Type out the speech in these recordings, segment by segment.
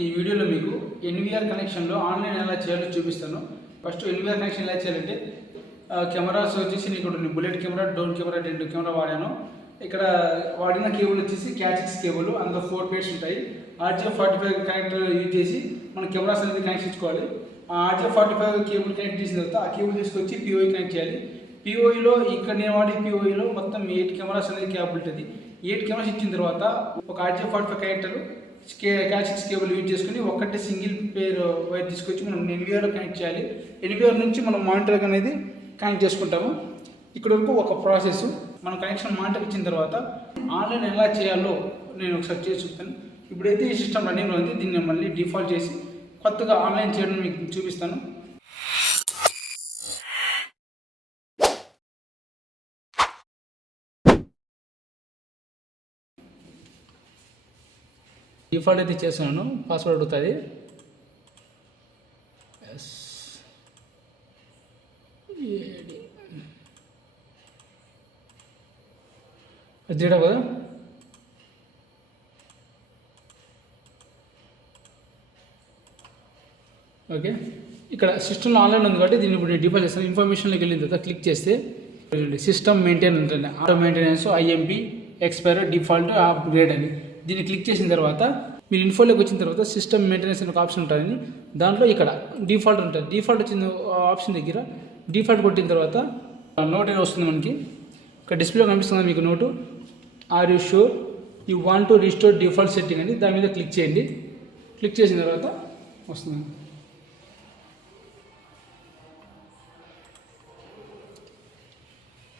ఈ వీడియోలో మీకు ఎన్విఆర్ కనెక్షన్లో ఆన్లైన్ ఎలా చేయాలో చూపిస్తాను. ఫస్ట్ ఎన్విఆర్ కనెక్షన్ ఎలా చేయాలంటే కెమెరాస్ వచ్చేసి నేను ఇక్కడ bullet camera, drone camera 2 camera వాడాను. ఇక్కడ వాడిన కేబుల్ వచ్చేసి క్యాట్6 కేబుల్, అందులో 4 పేర్స్ ఉంటాయి. RJ45 కనెక్టర్ యూజ్ చేసి మన కెమెరాస్ అనేది కనెక్ట్ చేసుకోవాలి. ఆ RJ45 కేబుల్ కనెక్ట్ చేసిన తర్వాత ఆ కేబుల్ తీసుకొచ్చి POE కనెక్ట్ చేయాలి. POEలో ఇక్కడ నేను వాడే POEలో మొత్తం 8 కెమెరాస్ అనేది కేబుల్ ఉంటుంది. 8 కెమెరాస్ ఇచ్చిన తర్వాత ఒక RJ45 కనెక్టర్ క్యాట్6 కేబుల్ యూజ్ చేసుకుని ఒకటి సింగిల్ పేర్ వైర్ తీసుకొచ్చి మనం ఎన్విఆర్లో కనెక్ట్ చేయాలి. ఎన్విఆర్ నుంచి మనం మానిటర్ అనేది కనెక్ట్ చేసుకుంటాము. ఇక్కడ వరకు ఒక ప్రాసెస్. మనం కనెక్షన్ మానిటర్ ఇచ్చిన తర్వాత ఆన్లైన్ ఎలా చేయాలో నేను ఒకసారి చేసి చూపుతాను. ఇప్పుడైతే ఈ సిస్టమ్ రన్నింగ్లో ఉంది. దీన్ని మళ్ళీ డిఫాల్ట్ చేసి కొత్తగా ఆన్లైన్ చేయడం మీకు చూపిస్తాను. డిఫాల్ట్ అయితే చేస్తున్నాను. పాస్వర్డ్ అడుగుతుంది. అది కదా. ఓకే, ఇక్కడ సిస్టమ్లో ఆన్లైన్ ఉంది కాబట్టి దీన్ని ఇప్పుడు డిఫాల్ట్ చేస్తాను. ఇన్ఫర్మేషన్లోకి వెళ్ళిన తర్వాత క్లిక్ చేస్తే సిస్టమ్ మెయింటైన్ ఉంటుంది. Auto maintenance, IMP, expire, default, upgrade అని దీన్ని క్లిక్ చేసిన తర్వాత మీరు ఇన్ఫోలోకి వచ్చిన తర్వాత సిస్టమ్ మెయింటెనెన్స్ అనే ఒక ఆప్షన్ ఉంటుంది. దాంట్లో ఇక్కడ డిఫాల్ట్ ఉంటుంది. డిఫాల్ట్ వచ్చిన ఆప్షన్ దగ్గర డిఫాల్ట్ కొట్టిన తర్వాత నోట్ అనేది వస్తుంది మనకి. ఇక్కడ డిస్ప్లేలో కనిపిస్తుంది మీకు note. Are you sure you want to restore default setting అని దాని మీద క్లిక్ చేయండి. క్లిక్ చేసిన తర్వాత వస్తుంది.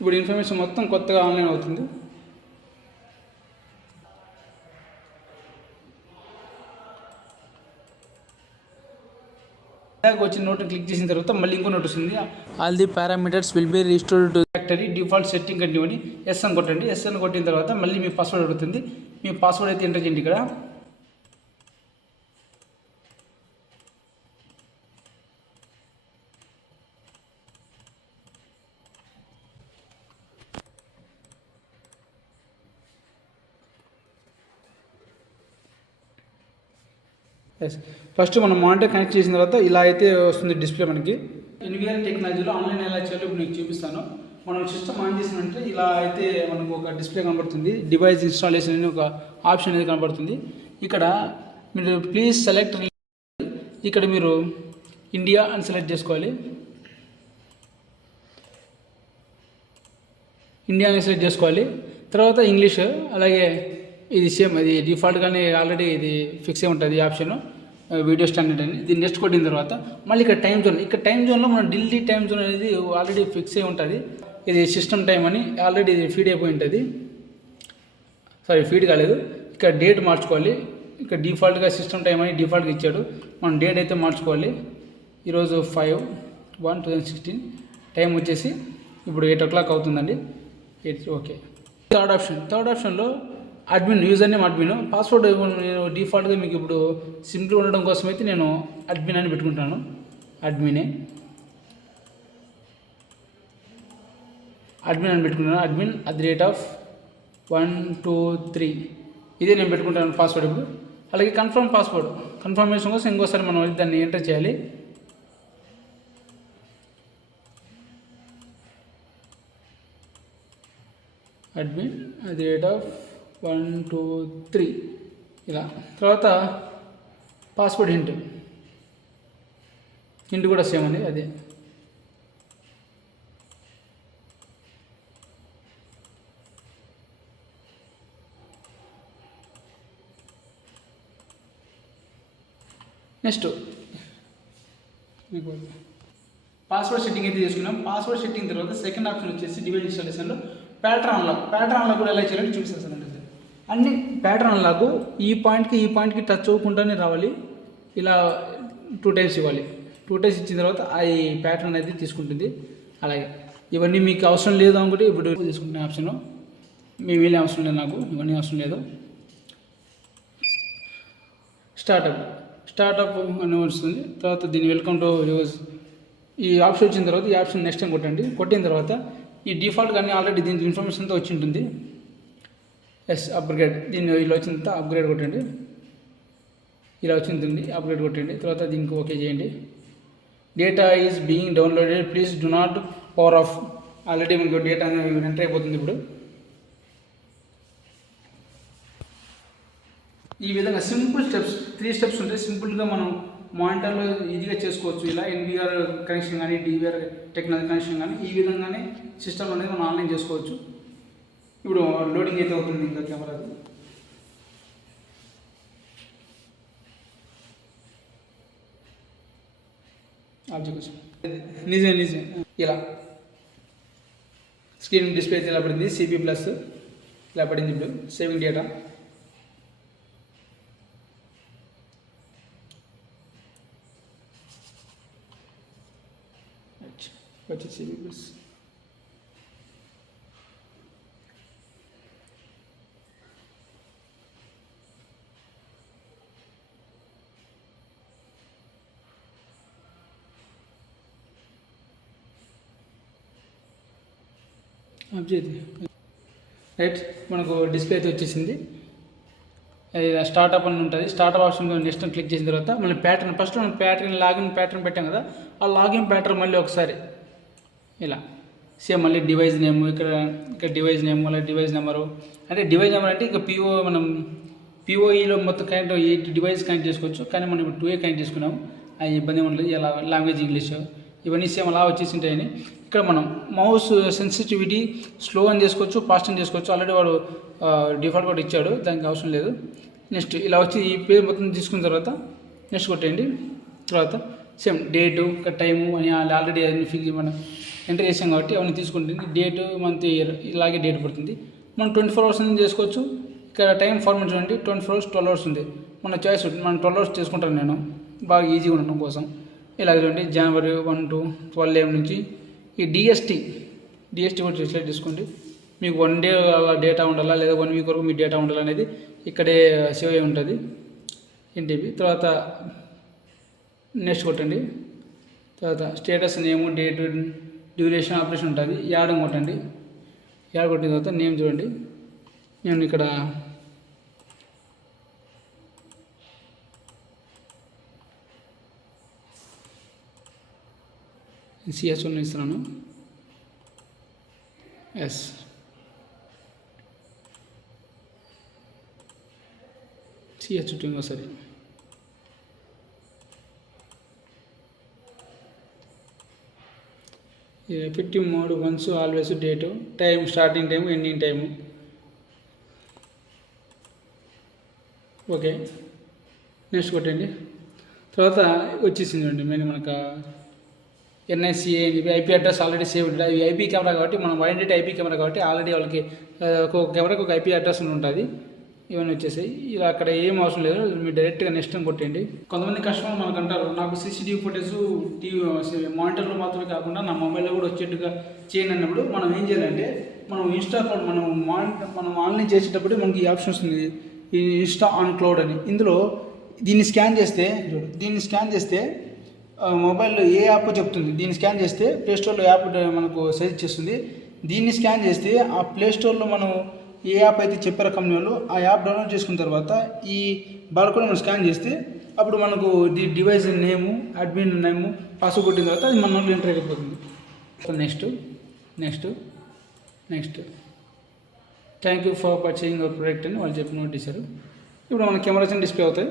ఇప్పుడు ఇన్ఫర్మేషన్ మొత్తం కొత్తగా ఆన్లైన్ అవుతుంది. వచ్చిన నోట్ క్లిక్ చేసిన తర్వాత మళ్ళీ ఇంకో నోట్ వస్తుంది. All the parameters will be restored to factory default setting continue అని ఎస్ అని కొట్టండి. ఎస్ అని కొట్టిన తర్వాత మళ్ళీ మీ పాస్వర్డ్ అడుగుతుంది. మీ పాస్వర్డ్ అయితే ఎంటర్ చేయండి. ఇక్కడ ఫస్ట్ మనం మానిటర్ కనెక్ట్ చేసిన తర్వాత ఇలా అయితే వస్తుంది డిస్ప్లే మనకి. ఎన్విఆర్ టెక్నాలజీలో ఆన్లైన్ ఎలా చేయాలో ఇప్పుడు మీకు చూపిస్తాను. మనం సిస్టమ్ ఆన్ చేసినంటే ఇలా అయితే మనకు ఒక డిస్ప్లే కనబడుతుంది. డివైస్ ఇన్స్టాలేషన్ అని ఒక ఆప్షన్ అనేది కనబడుతుంది. ఇక్కడ మీరు ప్లీజ్ సెలెక్ట్, ఇక్కడ మీరు ఇండియా అని సెలెక్ట్ చేసుకోవాలి. ఇండియా అని సెలెక్ట్ చేసుకోవాలి. తర్వాత ఇంగ్లీష్, అలాగే ఇది సేమ్, అది డిఫాల్ట్గానే ఆల్రెడీ ఇది ఫిక్స్ అయి ఉంటుంది ఈ ఆప్షన్, వీడియో స్టాండర్డ్ అని. దీన్ని నెక్స్ట్ కొట్టిన తర్వాత మళ్ళీ ఇక్కడ టైం జోన్, ఇక్కడ టైం జోన్లో మన ఢిల్లీ టైం జోన్ అనేది ఆల్రెడీ ఫిక్స్ అయి ఉంటుంది. ఇది సిస్టమ్ టైం అని ఆల్రెడీ ఫీడ్ అయిపోయి ఉంటుంది. సారీ, ఫీడ్ కాలేదు. ఇక్కడ డేట్ మార్చుకోవాలి. ఇక్కడ డిఫాల్ట్గా సిస్టమ్ టైం అని డిఫాల్ట్గా ఇచ్చాడు. మనం డేట్ అయితే మార్చుకోవాలి. ఈరోజు 5/1/2016. టైం వచ్చేసి ఇప్పుడు 8 o'clock అవుతుందండి. ఓకే. థర్డ్ ఆప్షన్లో admin, user name admin, password నేను డిఫాల్ట్గా మీకు ఇప్పుడు సింపుల్గా ఉండడం కోసం అయితే నేను అడ్మిన్ అని పెట్టుకుంటాను. అడ్మిన్ అని పెట్టుకుంటాను. అడ్మిన్ @123 ఇదే నేను పెట్టుకుంటాను పాస్వర్డ్ ఇప్పుడు. అలాగే కన్ఫర్మేషన్ కోసం ఇంకోసారి మనం దాన్ని ఎంటర్ చేయాలి. అడ్మిన్ @123 ఇలా. తర్వాత పాస్వర్డ్ హింట్ కూడా సేమ్ అండి, అదే. నెక్స్ట్ మీకు పాస్వర్డ్ సెట్టింగ్ అయితే చేసుకున్నాం. పాస్వర్డ్ సెట్టింగ్ తర్వాత సెకండ్ ఆప్షన్ వచ్చేసి డివైస్ ఇన్స్టాలేషన్లో ప్యాటర్న్ అన్లాక్ కూడా ఎలా చేయాలని చూపిస్తాను. అన్ని ప్యాటర్న్ అన్లాక్ ఈ పాయింట్కి టచ్ అవ్వకుండానే రావాలి. ఇలా 2 times ఇవ్వాలి. 2 times ఇచ్చిన తర్వాత ఈ ప్యాటర్న్ అనేది తీసుకుంటుంది. అలాగే ఇవన్నీ మీకు అవసరం లేదు అనుకుంటే ఇప్పుడు తీసుకుంటున్న ఆప్షన్ మీ వీళ్ళే అవసరం లేదు, నాకు ఇవన్నీ అవసరం లేదు. స్టార్టప్ అని వస్తుంది. తర్వాత దీన్ని వెల్కమ్ టు యూజ్ ఈ ఆప్షన్ వచ్చిన తర్వాత ఈ ఆప్షన్ నెక్స్ట్ టైం కొట్టండి. కొట్టిన తర్వాత ఈ డిఫాల్ట్ కానీ ఆల్రెడీ దీనికి ఇన్ఫర్మేషన్తో వచ్చి ఉంటుంది. ఎస్ అప్గ్రేడ్, దీన్ని వీళ్ళు వచ్చినంత అప్గ్రేడ్ కొట్టండి. ఇలా వచ్చింది, అప్లోడ్ కొట్టండి. తర్వాత దీనికి ఓకే చేయండి. Data is being downloaded, please do not power of. Already మనకు డేటా ఎంటర్ అయిపోతుంది. ఇప్పుడు ఈ విధంగా సింపుల్ స్టెప్స్ 3 స్టెప్స్ ఉంటాయి. సింపుల్గా మనం మానిటర్లో ఈజీగా చేసుకోవచ్చు. ఇలా ఎన్విఆర్ కనెక్షన్ కానీ డివిఆర్ టెక్నాలజీ కనెక్షన్ కానీ ఈ విధంగానే సిస్టమ్ అనేది మనం ఆన్లైన్ చేసుకోవచ్చు. ఇప్పుడు లోడింగ్ అయితే అవుతుంది ఇంకా కెమెరాది. నిజం ఇలా స్క్రీన్ డిస్ప్లే ఇలా పడింది. సిపి ప్లస్ ఇలా పడింది. ఇప్పుడు సేవింగ్ డేటా వచ్చి సిపి ప్లస్ రైట్. మనకు డిస్ప్లే అయితే వచ్చేసింది. స్టార్ట్అప్ అని ఉంటుంది. స్టార్ట్అప్ ఆప్షన్ నెక్స్ట్ క్లిక్ చేసిన తర్వాత మన ప్యాటర్న్ ఫస్ట్ మనం లాగిన్ ప్యాటర్న్ పెట్టాం కదా, ఆ లాగిన్ ప్యాటర్న్ మళ్ళీ ఒకసారి ఇలా సేమ్ మళ్ళీ డివైస్ నేమ్ ఇక్కడ డివైస్ నేమ్ మళ్ళీ డివైస్ నెంబరు. అంటే డివైస్ నెంబర్ అంటే ఇక మనం పిఓఈలో మొత్తం కనెక్ట్ 8 డివైస్ కనెక్ట్ చేసుకోవచ్చు. కానీ మనం ఇప్పుడు 2 కనెక్ట్ చేసుకున్నాము. అది ఇబ్బంది ఉండదు. ఇలా లాంగ్వేజ్ ఇంగ్లీష్ ఇవన్నీ సేమ్ అలా వచ్చేసి ఉంటాయని. ఇక్కడ మనం మౌస్ సెన్సిటివిటీ స్లో అని చేసుకోవచ్చు, ఫాస్ట్ అని చేసుకోవచ్చు. ఆల్రెడీ వాడు డిఫాల్ట్ కూడా ఇచ్చాడు, దానికి అవసరం లేదు. నెక్స్ట్ ఇలా వచ్చి ఈ పేరు మొత్తం తీసుకున్న తర్వాత నెక్స్ట్ కొట్టేయండి. తర్వాత సేమ్ డేటు టైము అని ఆల్రెడీ అన్ని ఫిక్స్ మనం ఎంటర్ చేసాం కాబట్టి అవన్నీ తీసుకుంటుంది. డేటు మంత్ ఇయర్ ఇలాగే డేట్ పడుతుంది. మనం 24 అవర్స్ అని చేసుకోవచ్చు. ఇక్కడ టైం ఫార్మేట్ చూడండి, 24 అవర్స్ 12 అవర్స్ ఉంది. మన చాయిస్ మనం 12 అవర్స్ చేసుకుంటాను నేను బాగా ఈజీగా ఉండడం కోసం. ఇలా చూడండి జనవరి 1 to 12 AM నుంచి ఈ డిఎస్టీ కూడా సెలెక్ట్ చేసుకోండి. మీకు 1 డే డేటా ఉండాలా లేదా 1 వీక్ వరకు మీ డేటా ఉండాలా అనేది ఇక్కడే సేవ్ అయి ఉంటుంది. ఎన్టీబీ తర్వాత నెక్స్ట్ కొట్టండి. తర్వాత status name date duration operation ఉంటుంది. యాడ్ కొట్టండి. యాడ్ కొట్టిన తర్వాత నేమ్ చూడండి. నేను ఇక్కడ CS1 ఇస్తున్నాను. ఎస్ CS2 ఇంకోసారి effective mode once always date time starting time ending time. Okay next కొట్టండి. తర్వాత వచ్చేసింది అండి మెయిన్ మనకు ఎన్ఐసిఏ ఐపీ అడ్రస్ ఆల్రెడీ సేవ్ ఉంటుంది. అవి ఐపీ కెమెరా కాబట్టి మనం వైండెడ్ ఐపీ కెమెరా కాబట్టి ఆల్రెడీ వాళ్ళకి ఒక కెమెరాకి ఒక ఐపీ అడ్రస్ ఉంటుంది. ఇవన్నీ వచ్చేసాయి. ఇలా అక్కడ ఏం అవసరం లేదు, మీరు డైరెక్ట్గా నెక్స్ట్ టైం కొట్టండి. కొంతమంది కస్టమర్ మనకు అంటారు నాకు CCTV ఫుటేజ్ మానిటర్లో మాత్రమే కాకుండా నా మొబైల్లో కూడా వచ్చేట్టుగా చేయండి అన్నప్పుడు మనం ఏం చేయాలంటే మనం మనం ఆన్లైన్ చేసేటప్పుడు మనకి ఈ ఆప్షన్ వస్తుంది, ఈ ఇన్స్టా ఆన్ క్లౌడ్ అని. ఇందులో దీన్ని స్కాన్ చేస్తే మొబైల్లో ఏ యాప్ చెప్తుంది. దీన్ని స్కాన్ చేస్తే ప్లేస్టోర్లో యాప్ మనకు సజెస్ట్ చేస్తుంది. దీన్ని స్కాన్ చేస్తే ఆ ప్లేస్టోర్లో మనం ఏ యాప్ అయితే చెప్పారో కంపెనీ వాళ్ళు ఆ యాప్ డౌన్లోడ్ చేసుకున్న తర్వాత ఈ బార్కోడ్ మనం స్కాన్ చేస్తే అప్పుడు మనకు డివైస్ నేము అడ్మిన్ నేము పాస్వర్డ్ కొట్టిన తర్వాత అది మన వాళ్ళు ఎంటర్ అయిపోతుంది. Next thank you for purchasing our product అని వాళ్ళు చెప్పి నోట్ చేశారు. ఇప్పుడు మన కెమెరాస్ డిస్ప్లే అవుతాయి.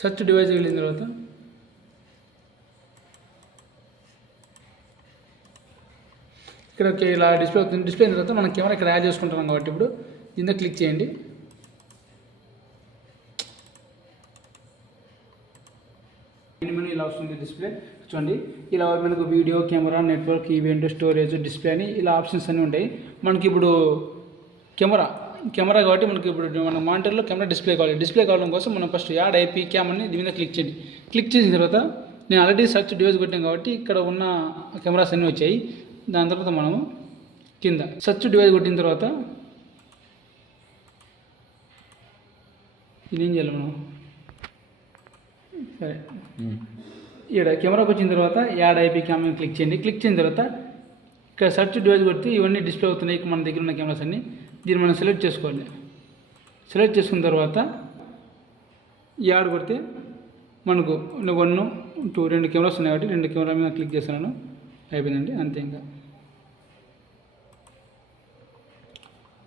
సెర్చ్ డివైస్ వెళ్ళిన తర్వాత ఇక్కడ ఇలా డిస్ప్లే అవుతుంది. డిస్ప్లే అయిన తర్వాత మనం కెమెరా ఇక్కడ యాడ్ చేసుకుంటున్నాం కాబట్టి ఇప్పుడు దీన్ని క్లిక్ చేయండి. మెనూ ఇలా వస్తుంది డిస్ప్లే చూడండి. ఇలా మనకు video camera network event storage display అని ఇలా ఆప్షన్స్ అన్నీ ఉంటాయి. మనకి ఇప్పుడు కెమెరా కాబట్టి మనకి ఇప్పుడు మన మానిటర్లో కెమెరా డిస్ప్లే కావడం కోసం మనం ఫస్ట్ యాడ్ ఐపీ క్యామ్ అని దీని మీద క్లిక్ చేయండి. క్లిక్ చేసిన తర్వాత నేను ఆల్రెడీ సెర్చ్ డివైస్ కొట్టాను కాబట్టి ఇక్కడ ఉన్న కెమెరాస్ అన్నీ వచ్చాయి. దాని తర్వాత మనము కింద సెర్చ్ డివైస్ కొట్టిన తర్వాత ఇదేం చేయాలి మనం సరే ఇక్కడ కెమెరాకి వచ్చిన తర్వాత యాడ్ ఐపీ క్యామ్ క్లిక్ చేయండి. క్లిక్ చేసిన తర్వాత ఇక్కడ సెర్చ్ డివైస్ కొడితే ఇవన్నీ డిస్ప్లే అవుతున్నాయి. మన దగ్గర ఉన్న కెమెరాస్ అన్నీ దీన్ని మనం సెలెక్ట్ చేసుకోవాలి. సెలెక్ట్ చేసుకున్న తర్వాత యాడ్ కొడితే మనకు 1, 2 2 కెమెరాస్ ఉన్నాయి కాబట్టి 2 కెమెరా మీద క్లిక్ చేస్తున్నాను. అయిపోయిందండి, అంతే. ఇంకా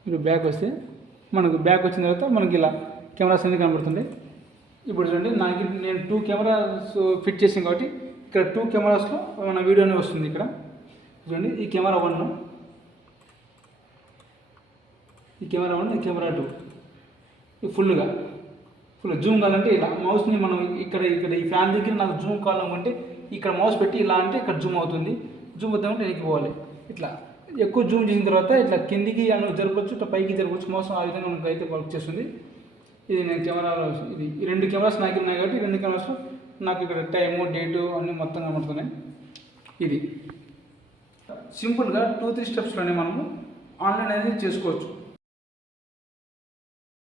ఇప్పుడు బ్యాక్ వస్తే మనకు బ్యాక్ వచ్చిన తర్వాత మనకి ఇలా కెమెరాస్ అన్నీ కనబడుతుంది. ఇప్పుడు చూడండి, నేను 2 కెమెరాస్ ఫిట్ చేసాను కాబట్టి ఇక్కడ 2 కెమెరాస్లో మన వీడియోనే వస్తుంది. ఇక్కడ చూడండి, ఈ కెమెరా 1, ఈ కెమెరా 1, ఈ కెమెరా 2. ఈ ఫుల్ జూమ్ కావాలంటే ఇలా మౌస్ని మనం ఇక్కడ ఈ ఫ్యాన్ దగ్గర నాకు జూమ్ కావాలనుకుంటే ఇక్కడ మౌస్ పెట్టి ఇలా అంటే ఇక్కడ జూమ్ అవుతుంది. జూమ్ అవుతామంటే వెనక్కి పోవాలి. ఇట్లా ఎక్కువ జూమ్ చేసిన తర్వాత ఇట్లా కిందికి జరపచ్చు, ఇట్లా పైకి జరపచ్చు. మౌస్ ఆ విధంగా మనకు అయితే వర్క్ చేస్తుంది. ఇది నేను కెమెరాలో ఈ 2 కెమెరాస్ నాకు ఉన్నాయి కాబట్టి 2 కెమెరాస్లో నాకు ఇక్కడ టైము, డేటు అన్నీ మొత్తం కనబడుతున్నాయి. ఇది సింపుల్గా 2-3 స్టెప్స్లోనే మనము ఆన్లైన్ అనేది చేసుకోవచ్చు.